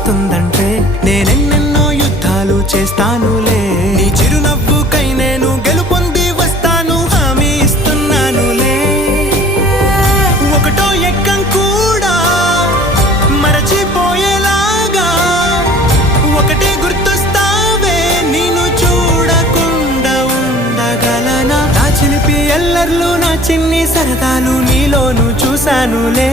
వస్తుందంటే నేనెన్నెన్నో యుద్ధాలు చేస్తానులే. నీ చిరునవ్వుకై నేను గెలుపొంది వస్తాను, హామీ ఇస్తున్నానులే. ఒకటో ఎక్కం కూడా మరచిపోయేలాగా ఒకటే గుర్తొస్తావే, నేను చూడకుండా ఉండగలనా? నా చిలిపి ఎల్లర్లు, నా చిన్ని సరదాలు నీలోను చూశానులే.